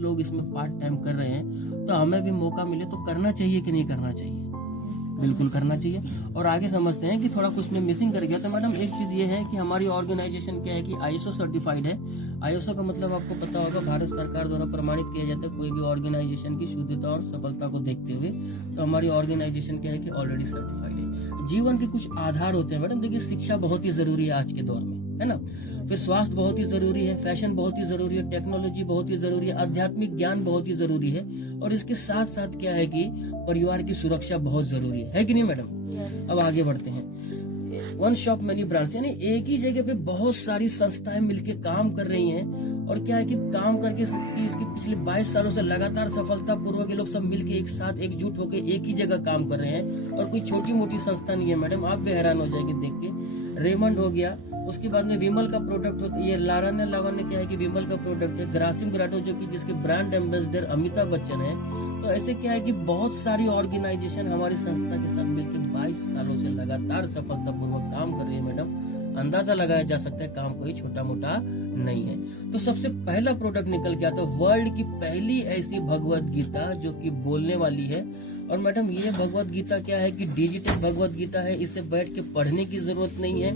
लोग इसमें part time कर रहे हैं, तो हमें भी मौका मिले तो करना चाहिए कि नहीं करना चाहिए? बिल्कुल करना चाहिए। और आगे समझते हैं कि थोड़ा कुछ में मिसिंग कर गया। तो मैडम एक चीज ये है कि हमारी ऑर्गेनाइजेशन क्या है कि आईएसओ सर्टिफाइड है। आईएसओ का मतलब आपको पता होगा, भारत सरकार द्वारा प्रमाणित किया जाता है कोई भी ऑर्गेनाइजेशन की शुद्धता और सफलता को देखते हुए। तो हमारी ऑर्गेनाइजेशन क्या है कि ऑलरेडी सर्टिफाइड है। जीवन के कुछ आधार होते हैं मैडम। देखिए, शिक्षा बहुत ही जरूरी है आज के दौर में, है ना। फिर स्वास्थ्य बहुत ही जरूरी है, फैशन बहुत ही जरूरी है, टेक्नोलॉजी बहुत ही जरूरी है, आध्यात्मिक ज्ञान बहुत ही जरूरी है, और इसके साथ साथ क्या है कि परिवार की सुरक्षा बहुत जरूरी है कि नहीं मैडम? अब आगे बढ़ते हैं। वन शॉप मेनी ब्रांड्स, यानी एक ही जगह पे बहुत सारी संस्थाएं मिलके काम कर रही हैं, और क्या है कि काम करके इसके पिछले 22 सालों से लगातार सफलता पूर्वक ये लोग सब मिलके एक साथ एकजुट होकर एक ही जगह काम कर रहे हैं। और कोई छोटी मोटी संस्था नहीं है मैडम, आप भी हैरान हो जाएंगे देख के। रेमंड हो गया, उसके बाद में विमल का प्रोडक्ट होता है, ये लावण्य क्या है कि विमल का प्रोडक्ट है। ग्रासिम ग्राटो जो कि जिसके ब्रांड एम्बेसडर अमिताभ बच्चन है। तो ऐसे क्या है कि बहुत सारी ऑर्गेनाइजेशन हमारी संस्था के साथ मिलकर 22 सालों से लगातार सफलतापूर्वक काम कर रही है मैडम। अंदाजा लगाया जा सकता है काम कोई छोटा मोटा नहीं है। तो सबसे पहला प्रोडक्ट निकल के आता है वर्ल्ड की पहली ऐसी भगवत गीता जो कि बोलने वाली है। और मैडम ये भगवत गीता क्या है कि डिजिटल भगवत गीता है, इसे बैठ के पढ़ने की जरूरत नहीं है।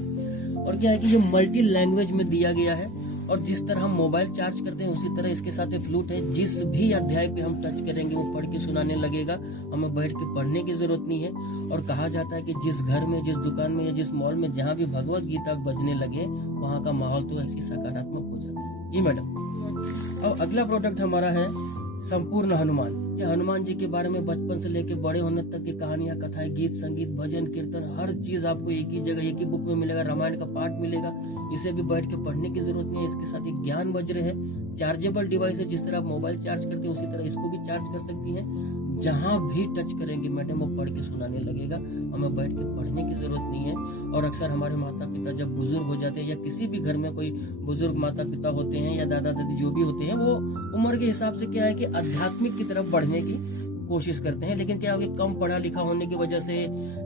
और क्या है कि ये मल्टी लैंग्वेज में दिया गया है, और जिस तरह हम मोबाइल चार्ज करते हैं उसी तरह इसके साथ एक फ्लूट है। जिस भी अध्याय पे हम टच करेंगे वो पढ़ के सुनाने लगेगा, हमें बैठ के पढ़ने की जरूरत नहीं है। और कहा जाता है कि जिस घर में, जिस दुकान में या जिस मॉल में जहाँ भी भगवत गीता बजने लगे वहाँ का माहौल तो ऐसी सकारात्मक हो जाता है। जी मैडम। अब अगला प्रोडक्ट हमारा है संपूर्ण हनुमान। ये हनुमान जी के बारे में बचपन से लेके बड़े होने तक की कहानियां, कथाएं, गीत संगीत, भजन कीर्तन, हर चीज आपको एक ही जगह एक ही बुक में मिलेगा। रामायण का पाठ मिलेगा, इसे भी बैठ के पढ़ने की जरूरत नहीं है। इसके साथ एक ज्ञान वज्र है, चार्जेबल डिवाइस है। जिस तरह आप मोबाइल चार्ज करते हैं उसी तरह इसको भी चार्ज कर सकती हैं। जहां भी टच करेंगे मैडम वो पढ़ के सुनाने लगेगा, हमें बैठ के पढ़ने की जरूरत नहीं है। और अक्सर हमारे माता पिता जब बुजुर्ग हो जाते हैं, या किसी भी घर में कोई बुजुर्ग माता पिता होते हैं या दादा दादी जो भी होते हैं, वो उम्र के हिसाब से क्या है कि आध्यात्मिक की तरफ बढ़ने की कोशिश करते हैं। लेकिन क्या होगा, कम पढ़ा लिखा होने की वजह से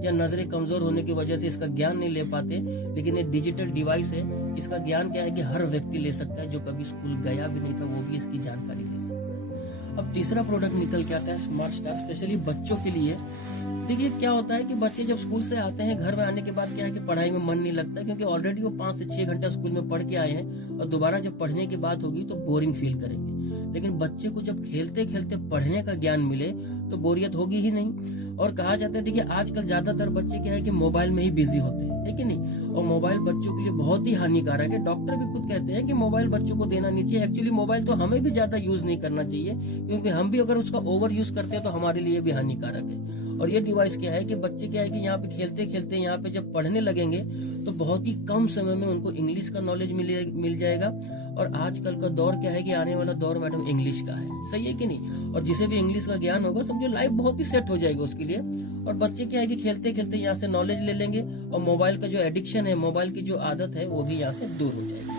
या नजरें कमजोर होने की वजह से इसका ज्ञान नहीं ले पाते। लेकिन ये डिजिटल डिवाइस है, इसका ज्ञान क्या है कि हर व्यक्ति ले सकता है। जो कभी स्कूल गया भी नहीं था वो भी इसकी जानकारी ले सकता है। अब तीसरा प्रोडक्ट निकल के आता है स्मार्ट स्टार, स्पेशली बच्चों के लिए। देखिए क्या होता है कि बच्चे जब स्कूल से आते हैं, घर में आने के बाद क्या है कि पढ़ाई में मन नहीं लगता, क्योंकि ऑलरेडी वो 5 से 6 घंटा स्कूल में पढ़ के आए हैं, और दोबारा जब पढ़ने की बात होगी तो बोरिंग फील करेंगे। लेकिन बच्चे को जब खेलते खेलते पढ़ने का ज्ञान मिले तो बोरियत होगी ही नहीं। और कहा जाता है, देखिए आजकल ज्यादातर बच्चे क्या है कि मोबाइल में ही बिजी होते हैं, है कि नहीं। और मोबाइल बच्चों के लिए बहुत ही हानिकारक है। डॉक्टर भी खुद कहते हैं कि मोबाइल बच्चों को देना नहीं चाहिए। एक्चुअली मोबाइल तो हमें भी ज्यादा यूज नहीं करना चाहिए, क्योंकि हम भी अगर उसका ओवर यूज करते हैं तो हमारे लिए भी हानिकारक है। और ये डिवाइस क्या है कि बच्चे क्या है कि यहाँ पे खेलते खेलते यहाँ पे जब पढ़ने लगेंगे तो बहुत ही कम समय में उनको इंग्लिश का नॉलेज मिल जाएगा। और आजकल का दौर क्या है कि आने वाला दौर मैडम इंग्लिश का है, सही है कि नहीं। और जिसे भी इंग्लिश का ज्ञान होगा समझो लाइफ बहुत ही सेट हो जाएगी उसके लिए। और बच्चे क्या है कि खेलते खेलते यहाँ से नॉलेज ले लेंगे, और मोबाइल का जो एडिक्शन है, मोबाइल की जो आदत है वो भी यहाँ से दूर हो जाएगी।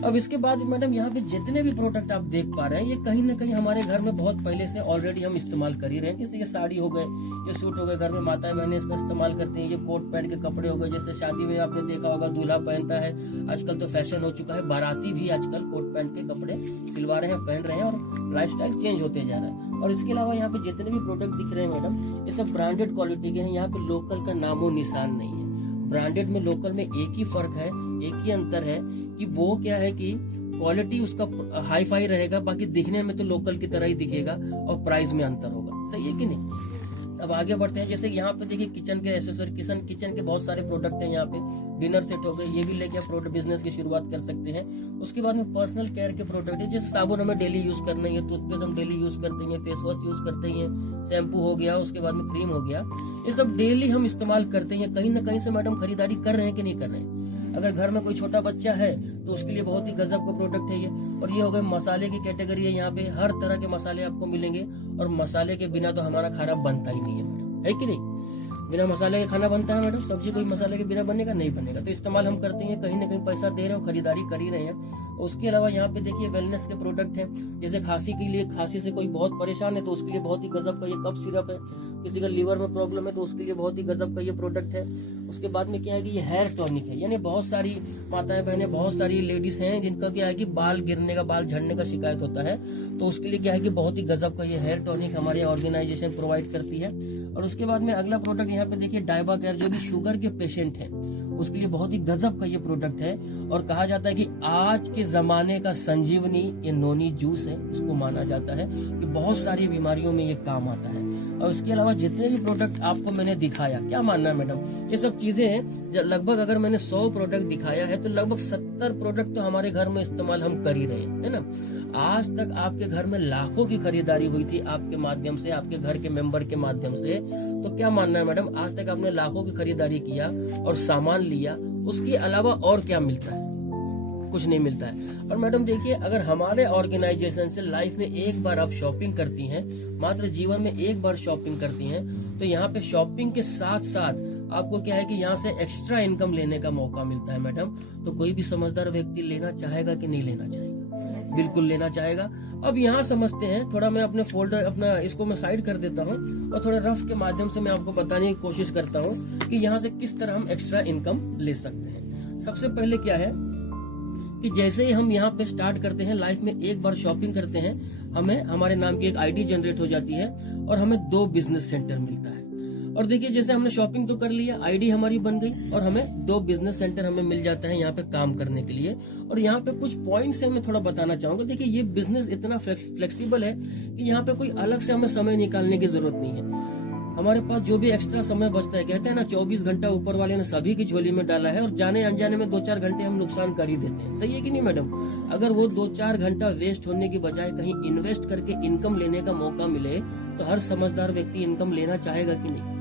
अब इसके बाद मैडम यहाँ पे जितने भी प्रोडक्ट आप देख पा रहे हैं, ये कहीं ना कहीं हमारे घर में बहुत पहले से ऑलरेडी हम इस्तेमाल कर ही रहे हैं। जैसे ये साड़ी हो गए, ये सूट हो गए, घर में माताएं बहनें इसका इस्तेमाल करती हैं। ये कोट पैंट के कपड़े हो गए, जैसे शादी में आपने देखा होगा दूल्हा पहनता है। आजकल तो फैशन हो चुका है, बाराती भी आजकल कोट पैंट के कपड़े सिलवा रहे हैं, पहन रहे हैं, और लाइफस्टाइल चेंज होते जा रहा है। और इसके अलावा यहाँ पे जितने भी प्रोडक्ट दिख रहे हैं मैडम, ये सब ब्रांडेड क्वालिटी के हैं। यहाँ पे लोकल का नामो निशान नहीं है। ब्रांडेड में लोकल में एक ही फर्क है, एक ही अंतर है कि वो क्या है कि क्वालिटी उसका हाई फाई रहेगा, बाकी दिखने में तो लोकल की तरह ही दिखेगा, और प्राइस में अंतर होगा, सही है कि नहीं। अब आगे बढ़ते हैं। जैसे यहाँ पे देखिए किचन के एसेसरी, किचन के बहुत सारे प्रोडक्ट हैं। यहाँ पे डिनर सेट हो गए, ये भी लेके आप प्रोडक्ट बिजनेस की शुरुआत कर सकते हैं। उसके बाद में पर्सनल केयर के प्रोडक्ट है, जैसे साबुन हमें डेली यूज करना है, टूथपेस्ट हम डेली यूज करते हैं, फेस वॉश यूज करते हैं, शैम्पू हो गया, उसके बाद में क्रीम हो गया, ये सब डेली हम इस्तेमाल करते हैं। कहीं ना कहीं से मैडम खरीदारी कर रहे हैं कि नहीं कर रहे हैं। अगर घर में कोई छोटा बच्चा है तो उसके लिए बहुत ही गजब का प्रोडक्ट है ये। और ये हो गए मसाले की कैटेगरी है, यहाँ पे हर तरह के मसाले आपको मिलेंगे, और मसाले के बिना तो हमारा खाना बनता ही नहीं है मैडम, है कि नहीं। बिना मसाले के खाना बनता है मैडम? सब्जी कोई मसाले के बिना बनेगा? नहीं बनेगा। तो इस्तेमाल हम करते हैं, कहीं ना कहीं पैसा दे रहे हो, खरीदारी कर ही रहे हैं। उसके अलावा यहाँ पे देखिए वेलनेस के प्रोडक्ट हैं, जैसे खांसी के लिए, खांसी से कोई बहुत परेशान है तो उसके लिए बहुत ही गजब का ये कफ सिरप है। किसी का लीवर में प्रॉब्लम है तो उसके लिए बहुत ही गजब का ये प्रोडक्ट है। उसके बाद में क्या है कि ये हेयर टॉनिक है, यानी बहुत सारी माताएं बहनें, बहुत सारी लेडीज हैं जिनका क्या है कि बाल गिरने का, बाल झड़ने का शिकायत होता है, तो उसके लिए क्या है कि बहुत ही गजब का ये हेयर टॉनिक हमारी ऑर्गेनाइजेशन प्रोवाइड करती है। और उसके बाद में अगला प्रोडक्ट यहाँ पे देखिए डाइबा केयर, जो भी शुगर के पेशेंट हैं उसके लिए बहुत ही गजब का ये प्रोडक्ट है। और कहा जाता है कि आज के जमाने का संजीवनी ये नोनी जूस है, इसको माना जाता है कि बहुत सारी बीमारियों में ये काम आता है। और उसके अलावा जितने भी प्रोडक्ट आपको मैंने दिखाया, क्या मानना है मैडम, ये सब चीजें हैं लगभग, अगर मैंने 100 प्रोडक्ट दिखाया है तो लगभग 70 प्रोडक्ट तो हमारे घर में इस्तेमाल हम कर ही रहे हैं, है ना। आज तक आपके घर में लाखों की खरीदारी हुई थी आपके माध्यम से, आपके घर के मेंबर के माध्यम से। तो क्या मानना है मैडम, आज तक आपने लाखों की खरीदारी किया और सामान लिया, उसके अलावा और क्या मिलता है? कुछ नहीं मिलता है। और मैडम देखिए, अगर हमारे ऑर्गेनाइजेशन से लाइफ में एक बार आप शॉपिंग करती हैं, मात्र जीवन में एक बार शॉपिंग करती हैं, तो यहाँ पे शॉपिंग के साथ साथ आपको क्या है कि यहाँ से एक्स्ट्रा इनकम लेने का मौका मिलता है मैडम। तो कोई भी समझदार व्यक्ति लेना चाहेगा कि नहीं लेना चाहेगा? बिल्कुल लेना चाहेगा। अब यहाँ समझते हैं, थोड़ा मैं अपने फोल्डर, अपना इसको मैं साइड कर देता हूँ और थोड़ा रफ के माध्यम से मैं आपको बताने की कोशिश करता हूँ कि यहाँ से किस तरह हम एक्स्ट्रा इनकम ले सकते हैं। सबसे पहले क्या है कि जैसे ही हम यहाँ पे स्टार्ट करते हैं, लाइफ में एक बार शॉपिंग करते हैं, हमें हमारे नाम की एक आईडी जनरेट हो जाती है और हमें 2 बिजनेस सेंटर मिलता है। और देखिए, जैसे हमने शॉपिंग तो कर लिया, आईडी हमारी बन गई और हमें 2 बिजनेस सेंटर हमें मिल जाता है यहाँ पे काम करने के लिए। और यहाँ पे कुछ पॉइंट्स है मैं थोड़ा बताना चाहूंगा। देखिए, ये बिजनेस इतना फ्लेक्सिबल है कि यहाँ पे कोई अलग से हमें समय निकालने की जरूरत नहीं है। हमारे पास जो भी एक्स्ट्रा समय बचता है, कहते हैं ना 24 घंटा ऊपर वाले ने सभी की झोली में डाला है, और जाने अनजाने में 2-4 घंटे हम नुकसान कर ही देते हैं। सही है कि नहीं मैडम? अगर वो 2-4 घंटा वेस्ट होने की बजाय कहीं इन्वेस्ट करके इनकम लेने का मौका मिले, तो हर समझदार व्यक्ति इनकम लेना चाहेगा कि नहीं?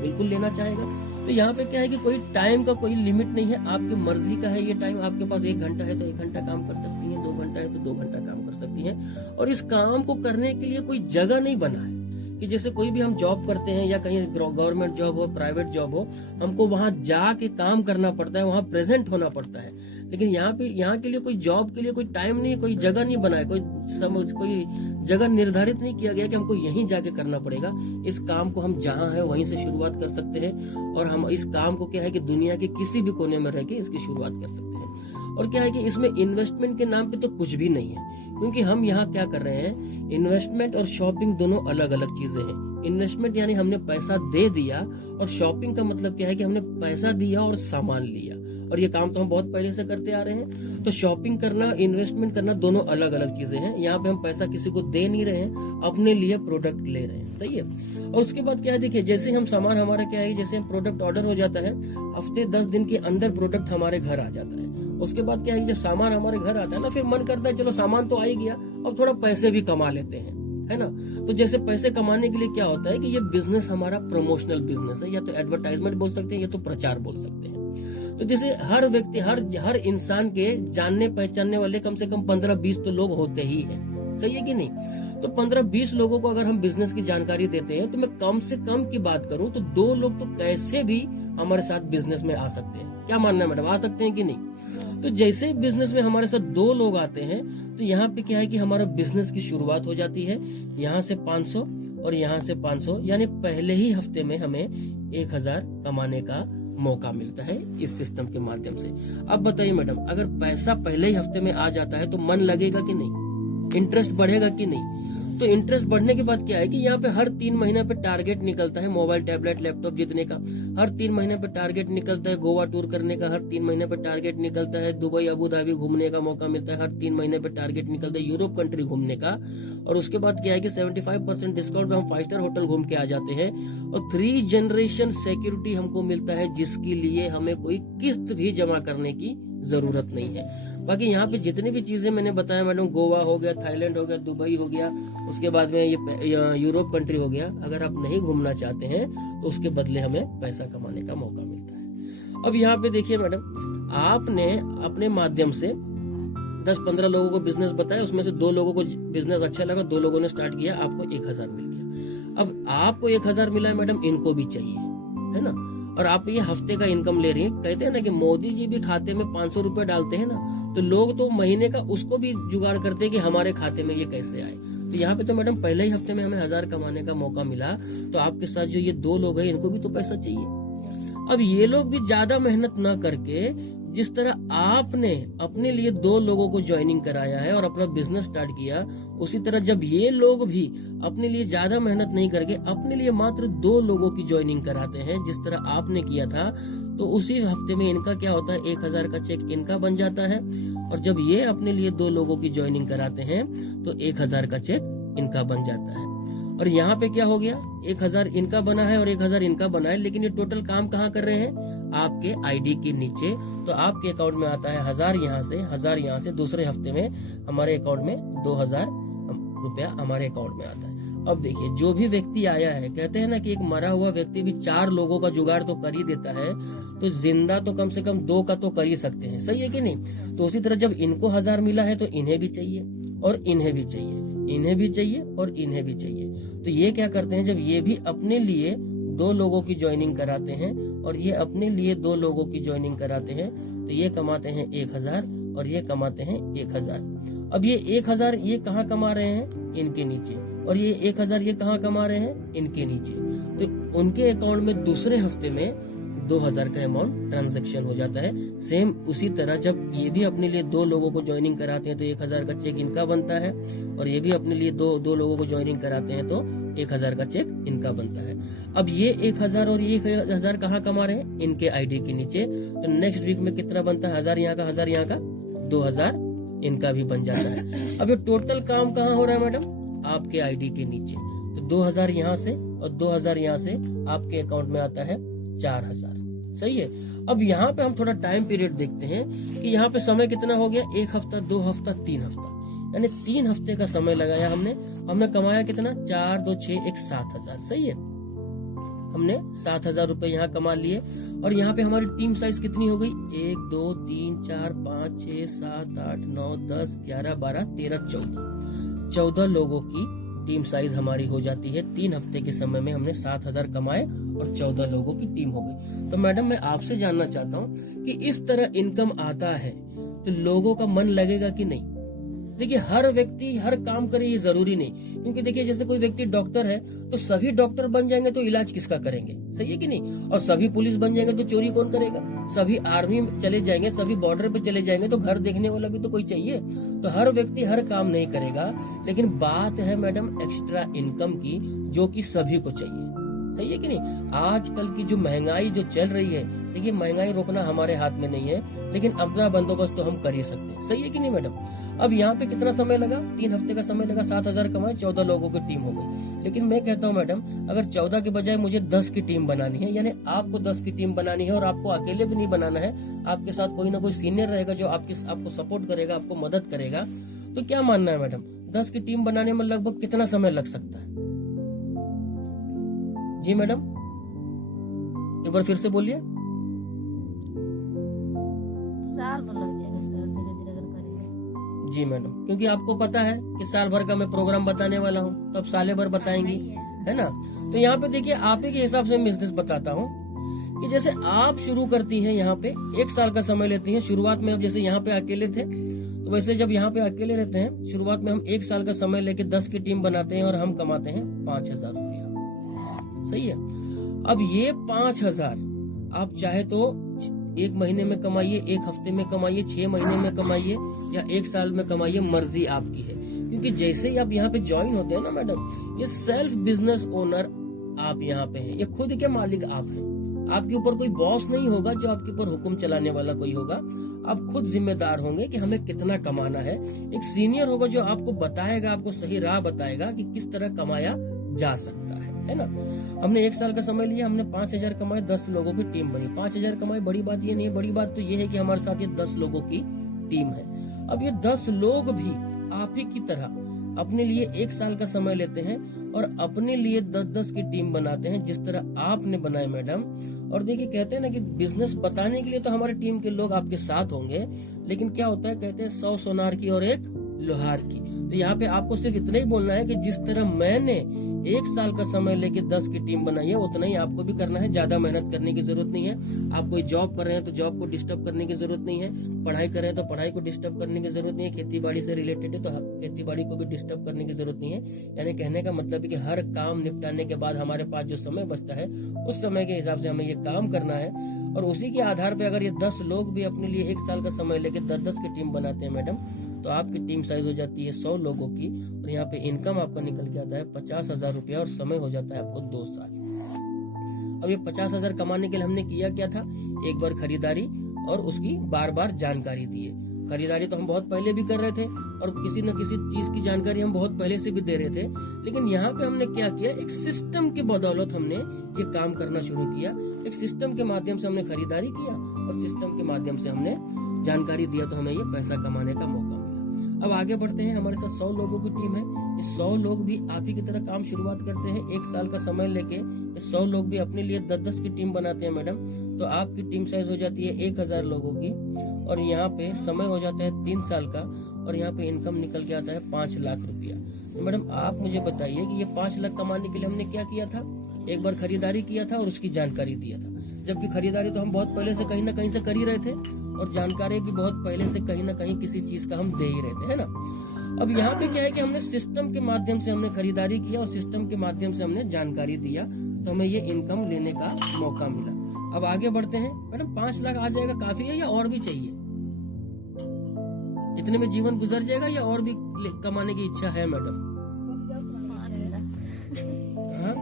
बिल्कुल लेना चाहेगा। तो यहाँ पे क्या है कि कोई टाइम का कोई लिमिट नहीं है, आपकी मर्जी का है ये टाइम। आपके पास 1 घंटा है तो 1 घंटा काम कर सकती है, 2 घंटा है तो 2 घंटा काम कर सकती है। और इस काम को करने के लिए कोई जगह नहीं बना है कि जैसे कोई भी हम जॉब करते हैं या कहीं गवर्नमेंट जॉब हो, प्राइवेट जॉब हो, हमको वहां जाके काम करना पड़ता है, वहां प्रेजेंट होना पड़ता है। लेकिन यहाँ के लिए कोई जॉब के लिए कोई टाइम नहीं, कोई जगह नहीं बनाया, कोई जगह निर्धारित नहीं किया गया कि हमको यहीं जाके करना पड़ेगा। इस काम को हम जहाँ है वहीं से शुरुआत कर सकते हैं, और हम इस काम को क्या है कि दुनिया के किसी भी कोने में रह के इसकी शुरुआत कर सकते हैं। और क्या है कि इसमें इन्वेस्टमेंट के नाम पे तो कुछ भी नहीं है, क्योंकि हम यहाँ क्या कर रहे हैं, इन्वेस्टमेंट और शॉपिंग दोनों अलग अलग चीजें हैं। इन्वेस्टमेंट यानी हमने पैसा दे दिया, और शॉपिंग का मतलब क्या है कि हमने पैसा दिया और सामान लिया, और ये काम तो हम बहुत पहले से करते आ रहे हैं। तो शॉपिंग करना, इन्वेस्टमेंट करना दोनों अलग अलग चीजें हैं। यहाँ पे हम पैसा किसी को दे नहीं रहे हैं, अपने लिए प्रोडक्ट ले रहे हैं। सही है। और उसके बाद क्या है, देखिए, जैसे हम सामान, हमारा क्या है, जैसे हम प्रोडक्ट ऑर्डर हो जाता है, हफ्ते 10 दिन के अंदर प्रोडक्ट हमारे घर आ जाता है। उसके बाद क्या है, जब सामान हमारे घर आता है ना, फिर मन करता है चलो सामान तो आ ही गया, अब थोड़ा पैसे भी कमा लेते हैं, है ना। तो जैसे पैसे कमाने के लिए क्या होता है कि ये बिजनेस हमारा प्रमोशनल बिजनेस है, या तो एडवर्टाइजमेंट बोल सकते हैं, या तो प्रचार बोल सकते हैं। तो जैसे हर व्यक्ति, हर इंसान के जानने पहचानने वाले कम से कम 15-20 तो लोग होते ही हैं। सही है कि नहीं? तो 15-20 लोगों को अगर हम बिजनेस की जानकारी देते हैं, तो मैं कम से कम की बात करूं तो 2 लोग तो कैसे भी हमारे साथ बिजनेस में आ सकते हैं। क्या मानना है मैडम, आ सकते हैं कि नहीं? तो जैसे बिजनेस में हमारे साथ 2 लोग आते हैं, तो यहाँ पे क्या है कि हमारा बिजनेस की शुरुआत हो जाती है। यहाँ से 500 और यहाँ से 500, यानी पहले ही हफ्ते में हमें 1000 कमाने का मौका मिलता है इस सिस्टम के माध्यम से। अब बताइए मैडम, अगर पैसा पहले ही हफ्ते में आ जाता है तो मन लगेगा कि नहीं? इंटरेस्ट बढ़ेगा कि नहीं? तो इंटरेस्ट बढ़ने के बाद क्या है कि यहाँ पे हर 3 महीने पे टारगेट निकलता है, मोबाइल, टैबलेट, लैपटॉप जीतने का। हर 3 महीने पे टारगेट निकलता है गोवा टूर करने का। हर 3 महीने पे टारगेट निकलता है दुबई, अबू धाबी घूमने का मौका मिलता है। हर 3 महीने पे टारगेट निकलता है यूरोप कंट्री घूमने का। और उसके बाद क्या है कि 75% डिस्काउंट पे हम 5 स्टार होटल घूम के आ जाते हैं। और 3 जनरेशन सिक्योरिटी हमको मिलता है, जिसके लिए हमें कोई किस्त भी जमा करने की जरूरत नहीं है। बाकी यहाँ पे जितनी भी चीजें मैंने बताया मैडम, गोवा हो गया, थाईलैंड हो गया, दुबई हो गया, उसके बाद में ये यूरोप कंट्री हो गया, अगर आप नहीं घूमना चाहते हैं तो उसके बदले हमें पैसा कमाने का मौका मिलता है। अब यहाँ पे देखिए मैडम, आपने अपने माध्यम से 10-15 लोगों को बिजनेस बताया, उसमें से 2 लोगों को बिजनेस अच्छा लगा, 2 लोगों ने स्टार्ट किया, आपको 1000 मिल गया। अब आपको 1000 मिला है मैडम, इनको भी चाहिए, है ना, और आप ये हफ्ते का इनकम ले रही हैं। कहते हैं ना कि मोदी जी भी खाते में 500 रुपए डालते हैं ना, तो लोग तो महीने का उसको भी जुगाड़ करते हैं कि हमारे खाते में ये कैसे आए। तो यहाँ पे तो मैडम पहले ही हफ्ते में हमें 1000 कमाने का मौका मिला, तो आपके साथ जो ये 2 लोग हैं इनको भी तो पैसा चाहिए। अब ये लोग भी ज्यादा मेहनत ना करके, जिस तरह आपने अपने लिए 2 लोगों को ज्वाइनिंग कराया है और अपना बिजनेस स्टार्ट किया, उसी तरह जब ये लोग भी अपने लिए ज्यादा मेहनत नहीं करके अपने लिए मात्र 2 लोगों की ज्वाइनिंग कराते हैं, जिस तरह आपने किया था, तो उसी हफ्ते में इनका क्या होता है, 1000 का चेक इनका बन जाता है। और जब ये अपने लिए 2 लोगों की ज्वाइनिंग कराते हैं तो 1000 का चेक इनका बन जाता है। और यहाँ पे क्या हो गया, 1000 इनका बना है और 1000 इनका बना है, लेकिन ये टोटल काम कहाँ कर रहे हैं, आपके आईडी के नीचे। तो आपके अकाउंट में आता है 1000 यहाँ से, 1000 यहाँ से, दूसरे हफ्ते में हमारे अकाउंट में 2000 रुपया हमारे अकाउंट में आता है। अब देखिए, जो भी व्यक्ति आया है, कहते हैं ना कि एक मरा हुआ व्यक्ति भी 4 लोगों का जुगाड़ तो कर ही देता है, तो जिंदा तो कम से कम 2 का तो कर ही सकते हैं, सही है कि नहीं। तो उसी तरह जब इनको 1000 मिला है तो इन्हें भी चाहिए और इन्हें भी चाहिए, इन्हें भी चाहिए और इन्हें भी चाहिए। तो ये क्या करते हैं, जब ये भी अपने लिए 2 लोगों की ज्वाइनिंग कराते हैं और ये अपने लिए 2 लोगों की ज्वाइनिंग कराते हैं, तो ये कमाते हैं 1000 और ये कमाते हैं 1000। अब ये 1000 ये कहाँ कमा रहे हैं, इनके नीचे, और ये 1000 ये कहाँ कमा रहे हैं, इनके नीचे। तो उनके अकाउंट में दूसरे हफ्ते में 2000 का अमाउंट ट्रांजैक्शन हो जाता है। सेम उसी तरह जब ये भी अपने लिए 2 लोगों को ज्वाइनिंग कराते हैं तो 1000 का चेक इनका बनता है, और ये भी अपने लिए दो लोगों को ज्वाइनिंग कराते हैं तो 1000 का चेक इनका बनता है। अब ये 1000 और ये 1000 कहाँ कमा रहे हैं, इनके आईडी के नीचे। तो नेक्स्ट वीक में कितना बनता है, 1000 यहाँ का, 1000 यहाँ का, 2000 इनका भी बन जाता है। अब ये टोटल काम कहाँ हो रहा है मैडम, आपके आईडी के नीचे। तो 2000 यहाँ से और 2000 यहाँ से आपके अकाउंट में आता है 4000, सही है। अब यहाँ पे हम थोड़ा टाइम पीरियड देखते हैं कि यहाँ पे समय कितना हो गया, 1 हफ्ता, 2 हफ्ता, 3 हफ्ता, यानी 3 हफ्ते का समय लगाया हमने कमाया कितना, 4 2 6 1 7000, सही है। हमने 7000 रुपए यहाँ कमा लिए। और यहाँ पे हमारी टीम साइज कितनी हो गई, 1 2 3 4 5 6 7 8 9 10 11 12 13 14 लोगों की टीम साइज हमारी हो जाती है। 3 हफ्ते के समय में हमने 7000 कमाए और 14 लोगों की टीम हो गई। तो मैडम मैं आपसे जानना चाहता हूँ कि इस तरह इनकम आता है तो लोगों का मन लगेगा कि नहीं। देखिए, हर व्यक्ति हर काम करे ये जरूरी नहीं, क्योंकि देखिए जैसे कोई व्यक्ति डॉक्टर है तो सभी डॉक्टर बन जाएंगे तो इलाज किसका करेंगे, सही है कि नहीं। और सभी पुलिस बन जाएंगे तो चोरी कौन करेगा, सभी आर्मी में चले जाएंगे, सभी बॉर्डर पे चले जाएंगे तो घर देखने वाला भी तो कोई चाहिए। तो हर व्यक्ति हर काम नहीं करेगा, लेकिन बात है मैडम एक्स्ट्रा इनकम की, जो कि सभी को चाहिए, सही है कि नहीं। आजकल की जो महंगाई जो चल रही है, देखिए महंगाई रोकना हमारे हाथ में नहीं है, लेकिन अपना बंदोबस्त तो हम कर ही सकते हैं, सही है कि नहीं मैडम। अब यहाँ पे कितना समय लगा, 3 हफ्ते का समय लगा, 7000 कमाए, 14 लोगों की टीम हो गई। लेकिन मैं कहता हूँ मैडम, अगर 14 के बजाय मुझे 10 की टीम बनानी है, यानी आपको 10 की टीम बनानी है, और आपको अकेले भी नहीं बनाना है, आपके साथ कोई ना कोई सीनियर रहेगा जो आपको सपोर्ट करेगा, आपको मदद करेगा, तो क्या मानना है मैडम, 10 की टीम बनाने में लगभग कितना समय लग सकता है। जी मैडम, एक बार फिर से बोलिए। साल भर लग जाएगा सर, धीरे धीरे अगर करेंगे। जी मैडम, क्योंकि आपको पता है कि साल भर का मैं प्रोग्राम बताने वाला हूँ, तो अब साले भर बताएंगी, है ना। तो यहाँ पे देखिए, आप ही के हिसाब से बिजनेस बताता हूँ कि जैसे आप शुरू करती हैं, यहाँ पे 1 साल का समय लेती हैं शुरुआत में। अब जैसे यहाँ पे अकेले थे, तो वैसे जब यहाँ पे अकेले रहते हैं, शुरुआत में हम 1 साल का समय लेके 10 की टीम बनाते हैं और हम कमाते हैं 5000 रुपया, सही है। अब ये 5000 आप चाहे तो 1 महीने में कमाइए, 1 हफ्ते में कमाइए, 6 महीने में कमाइए, या 1 साल में कमाइए, मर्जी आपकी है। क्योंकि जैसे ही आप यहाँ पे ज्वाइन होते हैं ना मैडम, ये सेल्फ बिजनेस ओनर आप यहाँ पे हैं, ये खुद के मालिक आप हैं। आपके ऊपर कोई बॉस नहीं होगा जो आपके ऊपर हुक्म चलाने वाला कोई होगा, आप खुद जिम्मेदार होंगे कि हमें कितना कमाना है। एक सीनियर होगा जो आपको बताएगा, आपको सही राह बताएगा कि किस तरह कमाया जा सकता है ना। हमने 1 साल का समय लिया, हमने 5000 कमाए, 10 लोगों की टीम बनी। 5000 कमाए, बड़ी बात ये नहीं है, बड़ी बात तो ये है कि हमारे साथ ये 10 लोगों की टीम है। अब ये 10 लोग भी आप ही की तरह अपने लिए 1 साल का समय लेते हैं और अपने लिए 10-10 की टीम बनाते हैं, जिस तरह आपने बनाए मैडम। और देखिए, कहते हैं ना कि बिजनेस बताने के लिए तो हमारी टीम के लोग आपके साथ होंगे, लेकिन क्या होता है, कहते हैं 100 सोनार की और 1 लोहार की। तो यहाँ पे आपको सिर्फ इतना ही बोलना है कि जिस तरह मैंने 1 साल का समय लेके 10 की टीम बनाई है उतना ही आपको भी करना है। ज्यादा मेहनत करने की जरूरत नहीं है। आप कोई जॉब कर रहे हैं तो जॉब को डिस्टर्ब करने की जरूरत नहीं है, पढ़ाई कर रहे हैं तो पढ़ाई को डिस्टर्ब करने की जरूरत नहीं है, खेती बाड़ी से रिलेटेड है तो खेती बाड़ी को भी डिस्टर्ब करने की जरूरत नहीं है। यानी कहने का मतलब है कि हर काम निपटाने के बाद हमारे पास जो समय बचता है उस समय के हिसाब से हमें ये काम करना है, और उसी के आधार पे अगर ये 10 लोग भी अपने लिए 1 साल का समय लेके 10-10 की टीम बनाते हैं मैडम, तो आपकी टीम साइज हो जाती है 100 लोगों की, और यहाँ पे इनकम आपका निकल के आता है 50,000 रुपया, और समय हो जाता है आपको 2 साल। अब ये 50,000 कमाने के लिए हमने किया क्या था? एक बार खरीदारी और उसकी बार बार जानकारी दी है। खरीदारी तो हम बहुत पहले भी कर रहे थे और किसी न किसी चीज की जानकारी हम बहुत पहले से भी दे रहे थे, लेकिन यहाँ पे हमने क्या किया, एक सिस्टम के बदौलत हमने ये काम करना शुरू किया। एक सिस्टम के माध्यम से हमने खरीदारी किया और सिस्टम के माध्यम से हमने जानकारी दिया, तो हमें ये पैसा कमाने का मौका मिला। अब आगे बढ़ते हैं। हमारे साथ 100 लोगों की टीम है। ये 100 लोग भी आप ही की तरह काम शुरुआत करते हैं। 1 साल का समय लेके 100 लोग भी अपने लिए 10-10 की टीम बनाते हैं मैडम, तो आपकी टीम साइज हो जाती है 1000 लोगों की, और यहाँ पे समय हो जाता है 3 साल का, और यहाँ पे इनकम निकल के आता है 5 लाख रुपया। तो मैडम आप मुझे बताइए कि ये 5 लाख कमाने के लिए हमने क्या किया था? एक बार खरीदारी किया था और उसकी जानकारी दिया था, जबकि खरीदारी तो हम बहुत पहले से कहीं ना कहीं से कर ही रहे थे, और जानकारी भी बहुत पहले से कहीं ना कहीं किसी चीज का हम दे ही रहे थे, है ना। अब यहाँ पे क्या है कि हमने सिस्टम के माध्यम से हमने खरीदारी किया और सिस्टम के माध्यम से हमने जानकारी दिया, तो हमें ये इनकम लेने का मौका मिला। अब आगे बढ़ते हैं। मैडम 5 लाख आ जाएगा काफी है या और भी चाहिए? इतने में जीवन गुजर जाएगा या और भी कमाने की इच्छा है मैडम? हाँ?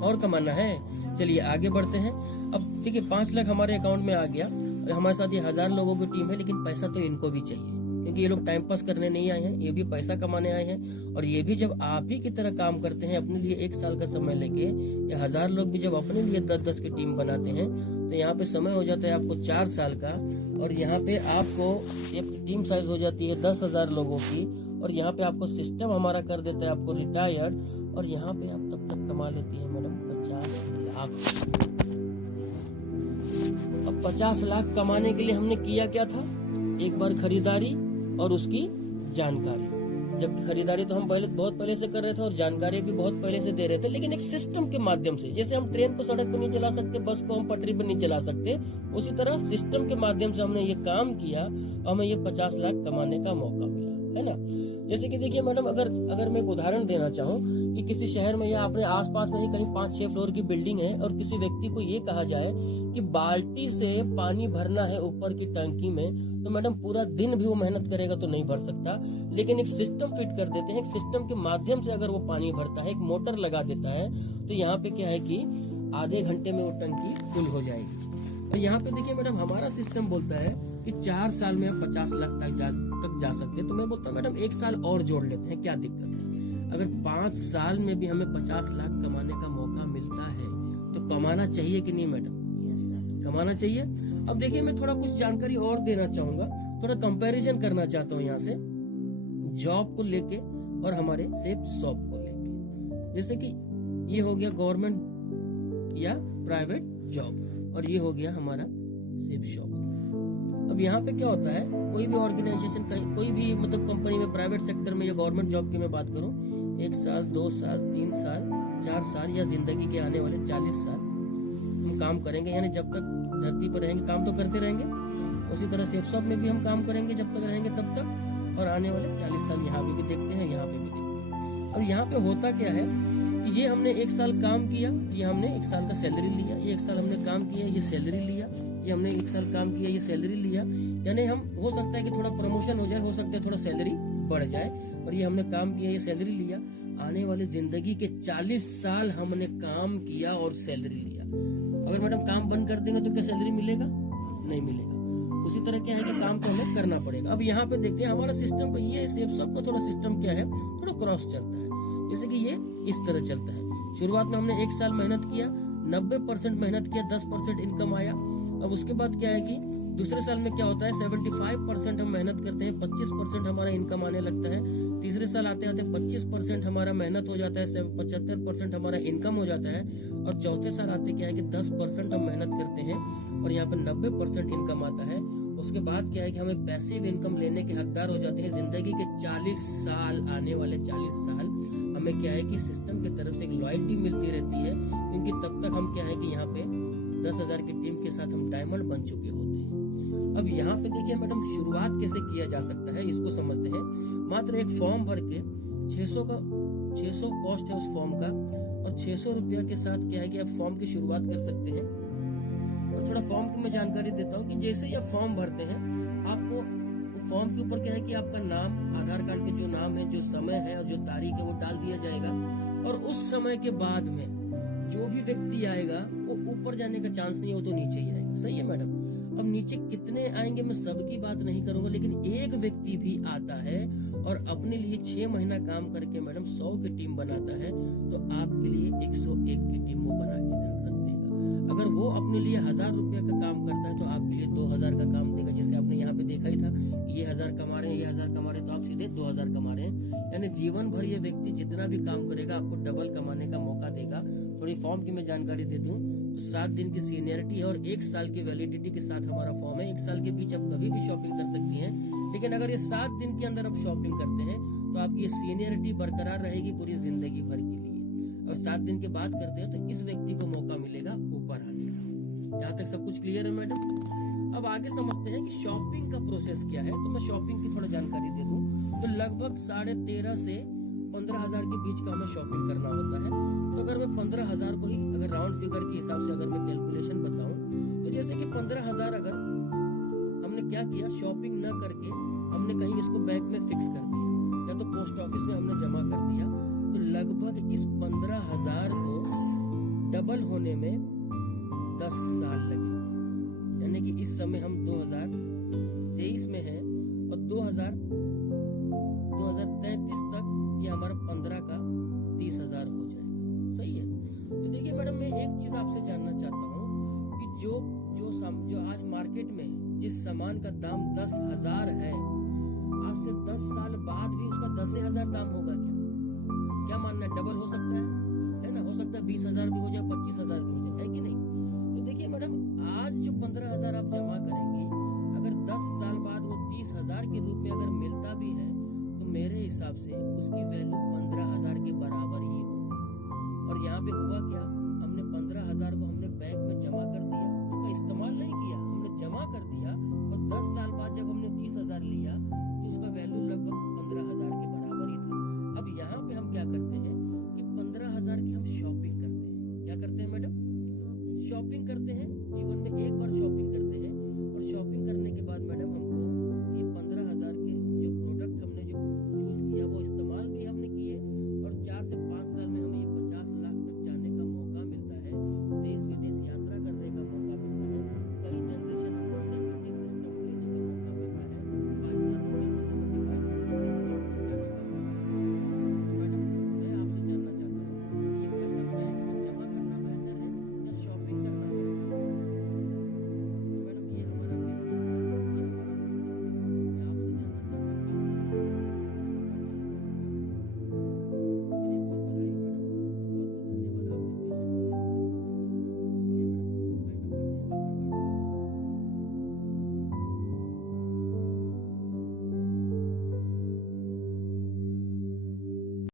और कमाना है। चलिए आगे बढ़ते हैं। अब देखिए 5 लाख हमारे अकाउंट में आ गया, और हमारे साथ ये 1000 लोगों की टीम है, लेकिन पैसा तो इनको भी चाहिए, क्योंकि ये लोग टाइम पास करने नहीं आए हैं, ये भी पैसा कमाने आए हैं। और ये भी जब आप ही की तरह काम करते हैं अपने लिए 1 साल का समय लेके, या 1000 लोग भी जब अपने लिए 10-10 की टीम बनाते हैं, तो यहाँ पे समय हो जाता है आपको 4 साल का, और यहाँ पे आपको ये टीम साइज हो जाती है 10,000 लोगों की, और यहाँ पे आपको सिस्टम हमारा कर देता है आपको रिटायर्ड, और यहाँ पे आप तब तक कमा लेती है मैडम 50 लाख। अब 50 लाख कमाने के लिए हमने किया क्या था? एक बार खरीदारी और उसकी जानकारी, जबकि खरीदारी तो हम बहुत पहले से कर रहे थे और जानकारी भी बहुत पहले से दे रहे थे, लेकिन एक सिस्टम के माध्यम से। जैसे हम ट्रेन को सड़क पर नहीं चला सकते, बस को हम पटरी पर नहीं चला सकते, उसी तरह सिस्टम के माध्यम से हमने ये काम किया, हमें ये 50 लाख कमाने का मौका मिला, है ना। जैसे कि देखिए मैडम, अगर मैं एक उदाहरण देना चाहूँ कि किसी शहर में या अपने आसपास में ही कहीं 5-6 फ्लोर की बिल्डिंग है, और किसी व्यक्ति को ये कहा जाए कि बाल्टी से पानी भरना है ऊपर की टंकी में, तो मैडम पूरा दिन भी वो मेहनत करेगा तो नहीं भर सकता। लेकिन एक सिस्टम फिट कर देते हैं, एक सिस्टम के माध्यम से अगर वो पानी भरता है, एक मोटर लगा देता है, तो यहाँ पे क्या है कि आधे घंटे में वो टंकी फुल हो जाएगी। और यहाँ पे देखिए मैडम, हमारा सिस्टम बोलता है कि 4 साल में हम 50 लाख तक जा सकते हैं, तो मैं बोलता हूँ मैडम 1 साल और जोड़ लेते हैं, क्या दिक्कत है? अगर 5 साल में भी हमें 50 लाख कमाने का मौका मिलता है, तो कमाना चाहिए कि नहीं मैडम? कमाना चाहिए। अब देखिए मैं थोड़ा कुछ जानकारी और देना चाहूंगा, थोड़ा कंपैरिजन करना चाहता हूँ यहाँ से जॉब को लेके और हमारे सेफ शॉप को लेके। जैसे कि ये हो गया गवर्नमेंट या प्राइवेट जॉब, और ये हो गया हमारा सेफ शॉप। अब यहाँ पे क्या होता है, कोई भी ऑर्गेनाइजेशन कहीं, कोई भी मतलब कंपनी में, प्राइवेट सेक्टर में या गवर्नमेंट जॉब की मैं बात करूँ, 1 साल 2 साल 3 साल 4 साल या जिंदगी के आने वाले 40 साल हम काम करेंगे, यानी जब तक धरती पर रहेंगे काम तो करते रहेंगे। उसी तरह सेफ शॉप में भी हम काम करेंगे जब तक रहेंगे तब तक, और आने वाले 40 साल यहाँ पे भी देखते हैं, यहाँ पे भी देखते हैं। अब यहाँ पे होता क्या है कि ये हमने 1 साल काम किया, ये हमने 1 साल का सैलरी लिया, ये 1 साल हमने काम किया, ये सैलरी लिया, ये हमने 1 साल काम किया, ये सैलरी लिया। यानी हम हो सकता है कि थोड़ा प्रमोशन हो जाए, हो सकता है थोड़ा सैलरी बढ़ जाए, और ये हमने काम किया, ये सैलरी लिया। आने वाले जिंदगी के 40 साल हमने काम किया और सैलरी लिया। अगर मैडम काम बंद कर देंगे तो क्या सैलरी मिलेगा? नहीं मिलेगा। उसी तरह क्या है कि काम को हमें करना पड़ेगा। अब यहाँ पे देखते हैं हमारा सिस्टम को, ये सबका थोड़ा सिस्टम क्या है, थोड़ा क्रॉस चलता है। जैसे कि ये इस तरह चलता है। शुरुआत में हमने 1 साल मेहनत किया, 90% मेहनत किया, 10% इनकम आया। अब उसके बाद क्या है कि दूसरे साल में क्या होता है, 75% हम मेहनत करते हैं, 25% हमारा इनकम आने लगता है। तीसरे साल आते आते 25% हमारा मेहनत हो जाता है, 75% हमारा इनकम हो जाता है। और चौथे साल आते क्या है कि 10% हम मेहनत करते हैं और यहाँ पे 90% इनकम आता है। उसके बाद क्या है कि हमें पैसिव इनकम लेने के हकदार हो जाते हैं। जिंदगी के 40 साल, आने वाले 40 साल हमें क्या है कि सिस्टम की तरफ से एक लॉयल्टी मिलती रहती है, क्योंकि तब तक हम क्या है कि यहाँ पे 10,000 की टीम के साथ हम डायमंड बन चुके होते हैं। अब यहाँ पे देखिए मैडम, शुरुआत कैसे किया जा सकता है इसको समझते हैं। मात्र एक फॉर्म भर के 600 कॉस्ट है उस फॉर्म का, और 600 रुपया के साथ क्या है कि आप फॉर्म की शुरुआत कर सकते हैं। और थोड़ा फॉर्म की मैं जानकारी देता हूँ कि जैसे ही आप फॉर्म भरते हैं, आपको फॉर्म के ऊपर क्या है कि आपका नाम, आधार कार्ड के जो नाम है, जो समय है और जो तारीख है वो डाल दिया जाएगा। और उस समय के बाद में जो भी व्यक्ति आएगा वो ऊपर जाने का चांस नहीं है, वो तो नीचे ही आएगा। सही है मैडम। अब नीचे कितने आएंगे मैं सबकी बात नहीं करूंगा, लेकिन एक व्यक्ति भी आता है और अपने लिए 6 महीना काम करके मैडम 100 की टीम बनाता है, तो आपके लिए 101 की टीम वो बना के रख देगा। अगर वो अपने लिए 1000 रुपया का काम करता है तो आपके लिए 2000 का काम देगा। जैसे आपने यहाँ पे देखा ही था, ये 1000 कमा रहे हैं, ये 1000 कमा रहे हैं, तो आप सीधे 2000 कमा रहे हैं। यानी जीवन भर ये व्यक्ति जितना भी काम करेगा आपको डबल कमाने का मौका देगा। थोड़ी फॉर्म की मैं जानकारी दे दूं तो 7 दिन की सीनियरिटी है और 1 साल की वैलिडिटी के साथ हमारा फॉर्म है। 1 साल के बीच आप कभी भी शॉपिंग कर सकती हैं, लेकिन अगर ये 7 दिन के अंदर आप शॉपिंग करते हैं तो आपकी ये सीनियरिटी बरकरार रहेगी पूरी जिंदगी भर के लिए। और 7 दिन के बाद करते हैं तो इस व्यक्ति को मौका मिलेगा ऊपर आने का। यहाँ तक सब कुछ क्लियर है मैडम। अब आगे समझते हैं कि शॉपिंग का प्रोसेस क्या है। तो मैं शॉपिंग की थोड़ा जानकारी दे दूं तो लगभग 13.5 से 15,000 के बीच का हमें शॉपिंग करना होता है। तो अगर मैं 15,000 को ही अगर राउंड फिगर के हिसाब से अगर मैं कैलकुलेशन बताऊं तो जैसे कि 15,000 अगर हमने क्या किया, शॉपिंग न करके हमने कहीं इसको बैंक में फिक्स कर दिया या तो पोस्ट ऑफिस में हमने जमा कर दिया, तो लगभग इस 15,000 को डबल होने में 10 साल लगेंगे। यानी कि इस समय हम 2023 में हैं और 2033 तक ये हमारा 15 का 30,000 हो जाएगा। सही है। तो देखिए मैडम, मैं एक चीज आपसे जानना चाहता हूँ कि जो आज मार्केट में जिस सामान का दाम 10,000 है, आज से 10 साल बाद भी उसका 10,000 दाम होगा क्या?